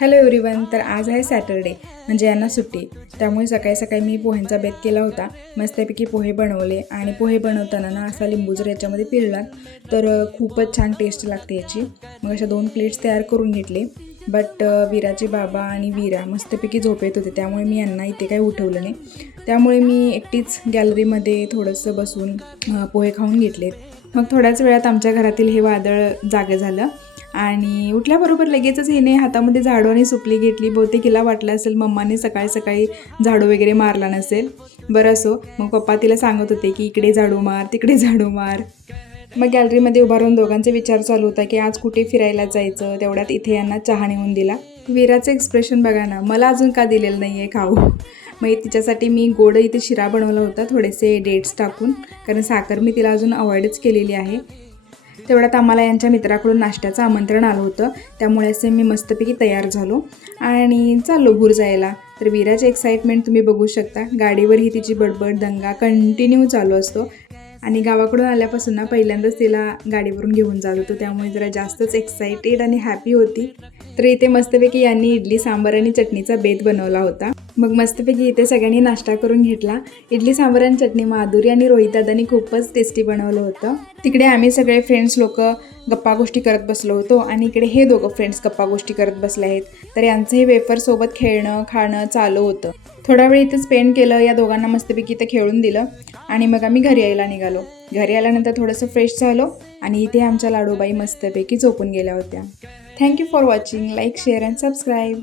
Hello everyone. तर आज आहे सॅटरडे, म्हणजे यांना सुट्टी. त्यामुळे सकाळी सकाळी मी पोह्यांचा बेत केला होता. मस्तपैकी पोहे बनवले आणि पोहे बनवताना ना असा लिंबू जर याच्यामध्ये पिळला तर खूपच छान टेस्ट लागते याची. मग अशा 2 प्लेट्स तयार करून घेतले. बट वीराचे बाबा आणि वीरा मस्तपैकी झोपेत होते, त्यामुळे मी यांना इथे काही उठवलं नाही. त्यामुळे मी एकटीच गॅलरीमध्ये थोडंसं बसून पोहे खाऊन घेतले. मग थोड्याच वेळात आमच्या घरातील हे वादळ जागं झालं आणि उठल्याबरोबर लगेचच हिने हातामध्ये झाडू आणि सुपली घेतली. बहुतेक हिला वाटलं असेल मम्माने सकाळी सकाळी झाडू वगैरे मारला नसेल. बरं असो, मग पप्पा तिला सांगत होते की इकडे झाडू मार, तिकडे झाडू मार. मग गॅलरीमध्ये उभा राहून दोघांचे विचार चालू होता की आज कुठे फिरायला जायचं. तेवढ्यात इथे यांना चहा नेऊन दिला. वीराचं एक्सप्रेशन बघा ना, मला अजून का दिलेलं नाही आहे खाऊ. मग तिच्यासाठी मी गोड इथे शिरा बनवला होता, थोडेसे डेट्स टाकून, कारण साखर मी तिला अजून अवॉइडच केलेली आहे. तेवढ्यात आम्हाला यांच्या मित्राकडून नाश्त्याचं आमंत्रण आलं होतं, त्यामुळे असे मी मस्तपैकी तयार झालो आणि चाललो भूर जायला. तर वीराची एक्साइटमेंट तुम्ही बघू शकता. गाडीवर ही तिची बडबड दंगा कंटिन्यू चालू असतो आणि गावाकडून आल्यापासून ना पहिल्यांदाच तिला गाडीवरून घेऊन जात होतो, त्यामुळे जरा जास्तच एक्साइटेड आणि हॅपी होती. तर इथे मस्तपैकी यांनी इडली सांबार आणि चटणीचा बेत बनवला होता. मग मस्तपैकी इथे सगळ्यांनी नाश्ता करून घेतला. इडली सांबार आणि चटणी माधुरी आणि रोहित दादांनी खूपच टेस्टी बनवलं होतं. तिकडे आम्ही सगळे फ्रेंड्स लोक गप्पा गोष्टी करत बसलो होतो आणि इकडे हे दोघं फ्रेंड्स गप्पा गोष्टी करत बसले आहेत. तर यांचंही वेफरसोबत खेळणं खाणं चालू होतं. थोडा वेळ इथे स्पेंड केलं, या दोघांना मस्तपैकी इथे खेळून दिलं आणि मग आम्ही घरी यायला निघालो. घरी आल्यानंतर थोडंसं फ्रेश झालो आणि इथे आमच्या लाडूबाई मस्तपैकी झोपून गेल्या होत्या. Thank you for watching. Like, share and subscribe.